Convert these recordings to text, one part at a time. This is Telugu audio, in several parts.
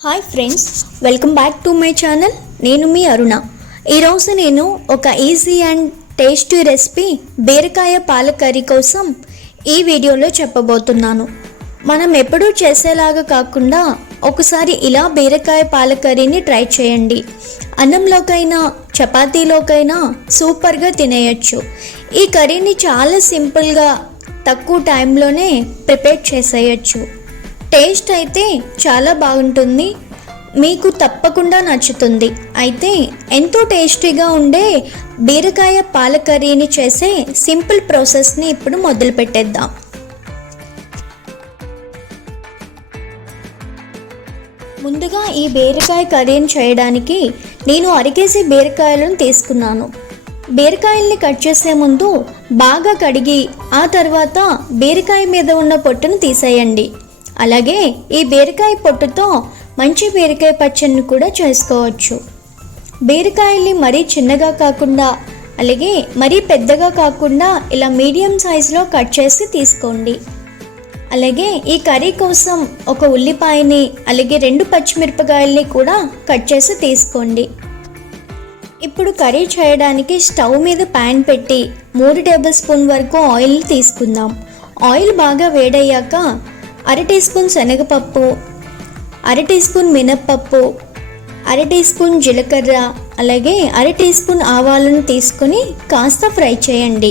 Hi friends, welcome back to my channel. నేను మీ అరుణ. ఈరోజు నేను ఒక ఈజీ అండ్ టేస్టీ రెసిపీ బీరకాయ పాల కర్రీ కోసం ఈ వీడియోలో చెప్పబోతున్నాను. మనం ఎప్పుడూ చేసేలాగా కాకుండా ఒకసారి ఇలా బీరకాయ పాల కర్రీని ట్రై చేయండి. అన్నంలోకైనా చపాతీలోకైనా సూపర్గా తినేయచ్చు. ఈ కర్రీని చాలా సింపుల్గా తక్కువ టైంలోనే ప్రిపేర్ చేసేయచ్చు. టేస్ట్ అయితే చాలా బాగుంటుంది, మీకు తప్పకుండా నచ్చుతుంది. అయితే ఎంతో టేస్టీగా ఉండే బీరకాయ పాల కర్రీని చేసే సింపుల్ ప్రాసెస్ని ఇప్పుడు మొదలు పెట్టేద్దాం. ముందుగా ఈ బీరకాయ కర్రీని చేయడానికి నేను 1 కేజీ బీరకాయలను తీసుకున్నాను. బీరకాయల్ని కట్ చేసే ముందు బాగా కడిగి ఆ తర్వాత బీరకాయ మీద ఉన్న పొట్టును తీసేయండి. అలాగే ఈ బీరకాయ పొట్టుతో మంచి బీరకాయ పచ్చడిని కూడా చేసుకోవచ్చు. బీరకాయల్ని మరీ చిన్నగా కాకుండా అలాగే మరీ పెద్దగా కాకుండా ఇలా మీడియం సైజులో కట్ చేసి తీసుకోండి. అలాగే ఈ కర్రీ కోసం ఒక ఉల్లిపాయని అలాగే 2 పచ్చిమిరపకాయల్ని కూడా కట్ చేసి తీసుకోండి. ఇప్పుడు కర్రీ చేయడానికి స్టవ్ మీద ప్యాన్ పెట్టి 3 టేబుల్ స్పూన్ వరకు ఆయిల్ తీసుకుందాం. ఆయిల్ బాగా వేడయ్యాక 1/2 టీ స్పూన్ శనగపప్పు, 1/2 టీ స్పూన్ మినప్పప్పు, 1/2 టీ స్పూన్ జీలకర్ర అలాగే 1/2 టీ స్పూన్ ఆవాలను తీసుకొని కాస్త ఫ్రై చేయండి.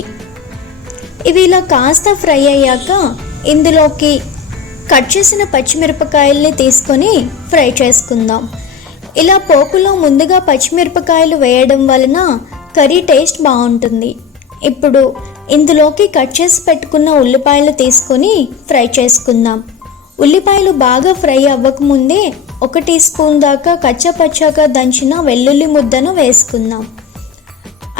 ఇవి ఇలా కాస్త ఫ్రై అయ్యాక ఇందులోకి కట్ చేసిన పచ్చిమిరపకాయల్ని తీసుకొని ఫ్రై చేసుకుందాం. ఇలా పోపులో ముందుగా పచ్చిమిరపకాయలు వేయడం వలన కర్రీ టేస్ట్ బాగుంటుంది. ఇప్పుడు ఇందులోకి కట్ చేసి పెట్టుకున్న ఉల్లిపాయలు తీసుకొని ఫ్రై చేసుకుందాం. ఉల్లిపాయలు బాగా ఫ్రై అవ్వకముందే 1 టీ స్పూన్ దాకా కచ్చపచ్చాగా దంచిన వెల్లుల్లి ముద్దను వేసుకుందాం.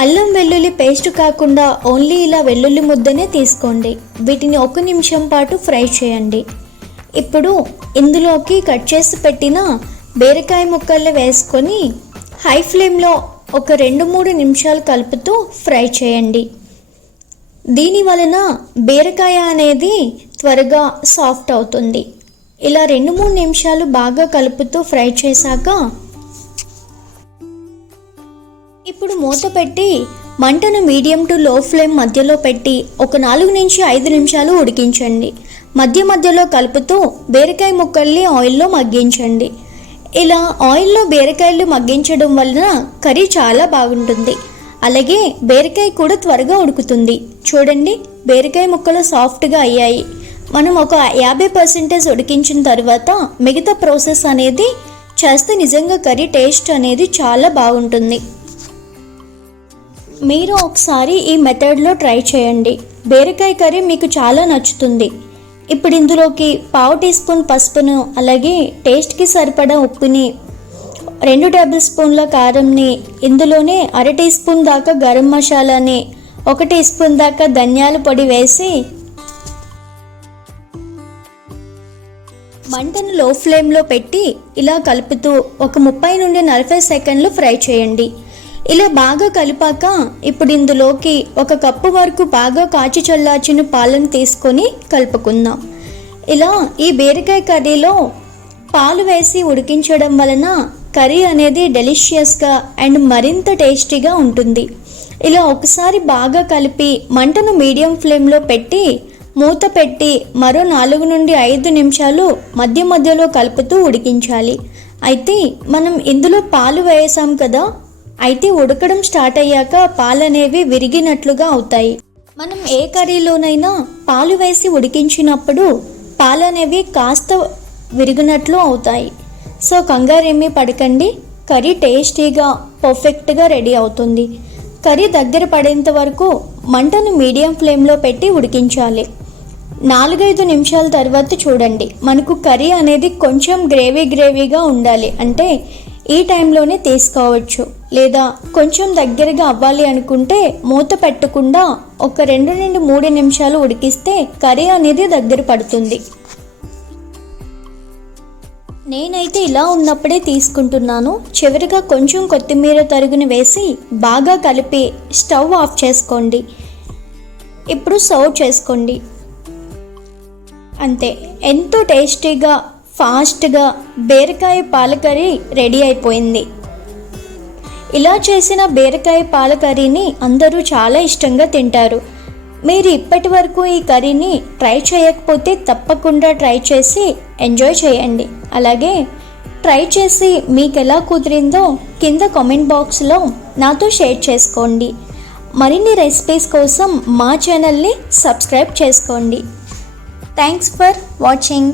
అల్లం వెల్లుల్లి పేస్ట్ కాకుండా ఓన్లీ ఇలా వెల్లుల్లి ముద్దనే తీసుకోండి. వీటిని 1 నిమిషం పాటు ఫ్రై చేయండి. ఇప్పుడు ఇందులోకి కట్ చేసి పెట్టిన బీరకాయ ముక్కల్ని వేసుకొని హై ఫ్లేమ్లో ఒక 2-3 నిమిషాలు కలుపుతూ ఫ్రై చేయండి. దీని వలన బీరకాయ అనేది త్వరగా సాఫ్ట్ అవుతుంది. ఇలా 2-3 నిమిషాలు బాగా కలుపుతూ ఫ్రై చేశాక ఇప్పుడు మూత పెట్టి మంటను మీడియం టు లో ఫ్లేమ్ మధ్యలో పెట్టి ఒక 4-5 నిమిషాలు ఉడికించండి. మధ్య మధ్యలో కలుపుతూ బీరకాయ ముక్కల్ని ఆయిల్లో మగ్గించండి. ఇలా ఆయిల్లో బీరకాయలు మగ్గించడం వలన కర్రీ చాలా బాగుంటుంది. అలాగే బీరకాయ కూడా త్వరగా ఉడుకుతుంది. చూడండి, బీరకాయ ముక్కలు సాఫ్ట్గా అయ్యాయి. మనం ఒక 50% ఉడికించిన తర్వాత మిగతా ప్రాసెస్ అనేది చేస్తే నిజంగా కర్రీ టేస్ట్ అనేది చాలా బాగుంటుంది. మీరు ఒకసారి ఈ మెథడ్లో ట్రై చేయండి. బీరకాయ కర్రీ మీకు చాలా నచ్చుతుంది. ఇప్పుడు ఇందులోకి 1/2 టీ స్పూన్ పసుపును అలాగే టేస్ట్కి సరిపడా ఉప్పుని, 2 టేబుల్ స్పూన్ల కారంని, ఇందులోనే 1/2 టీ స్పూన్ దాకా గరం మసాలాని, 1 టీ స్పూన్ దాకా ధనియాల పొడి వేసి మంటను లో ఫ్లేమ్లో పెట్టి ఇలా కలుపుతూ ఒక 30-40 సెకండ్లు ఫ్రై చేయండి. ఇలా బాగా కలిపాక ఇప్పుడు ఇందులోకి 1 కప్పు వరకు బాగా కాచి చల్లార్చిన పాలను తీసుకొని కలుపుకుందాం. ఇలా ఈ బీరకాయ కర్రీలో పాలు వేసి ఉడికించడం వలన కర్రీ అనేది డెలిషియస్గా అండ్ మరింత టేస్టీగా ఉంటుంది. ఇలా ఒకసారి బాగా కలిపి మంటను మీడియం ఫ్లేమ్లో పెట్టి మూత పెట్టి మరో 4-5 నిమిషాలు మధ్య మధ్యలో కలుపుతూ ఉడికించాలి. అయితే మనం ఇందులో పాలు వేసాం కదా, అయితే ఉడకడం స్టార్ట్ అయ్యాక పాలు అనేవి విరిగినట్లుగా అవుతాయి. మనం ఏ కర్రీలోనైనా పాలు వేసి ఉడికించినప్పుడు పాలు అనేవి కాస్త విరిగినట్లు అవుతాయి. సో కంగారేమీ పడకండి, కర్రీ టేస్టీగా పర్ఫెక్ట్గా రెడీ అవుతుంది. కర్రీ దగ్గర పడేంత వరకు మంటను మీడియం ఫ్లేమ్లో పెట్టి ఉడికించాలి. 4-5 నిమిషాల తర్వాత చూడండి, మనకు కర్రీ అనేది కొంచెం గ్రేవీగా ఉండాలి. అంటే ఈ టైంలోనే తీసుకోవచ్చు. లేదా కొంచెం దగ్గరగా అవ్వాలి అనుకుంటే మూత పెట్టకుండా ఒక 2-3 నిమిషాలు ఉడికిస్తే కర్రీ అనేది దగ్గర పడుతుంది. నేనైతే ఇలా ఉన్నప్పుడే తీసుకుంటున్నాను. చివరిగా కొంచెం కొత్తిమీర తరుగుని వేసి బాగా కలిపి స్టవ్ ఆఫ్ చేసుకోండి. ఇప్పుడు సర్వ్ చేసుకోండి. అంతే, ఎంతో టేస్టీగా ఫాస్ట్గా బీరకాయ పాల కర్రీ రెడీ అయిపోయింది. ఇలా చేసిన బీరకాయ పాల కర్రీని అందరూ చాలా ఇష్టంగా తింటారు. మీరు ఇప్పటి వరకు ఈ కర్రీని ట్రై చేయకపోతే తప్పకుండా ట్రై చేసి ఎంజాయ్ చేయండి. అలాగే ట్రై చేసి మీకు ఎలా కుదిరిందో కింద కామెంట్ బాక్స్లో నాతో షేర్ చేసుకోండి. మరిన్ని రెసిపీస్ కోసం మా ఛానల్ని సబ్స్క్రైబ్ చేసుకోండి. Thanks for watching.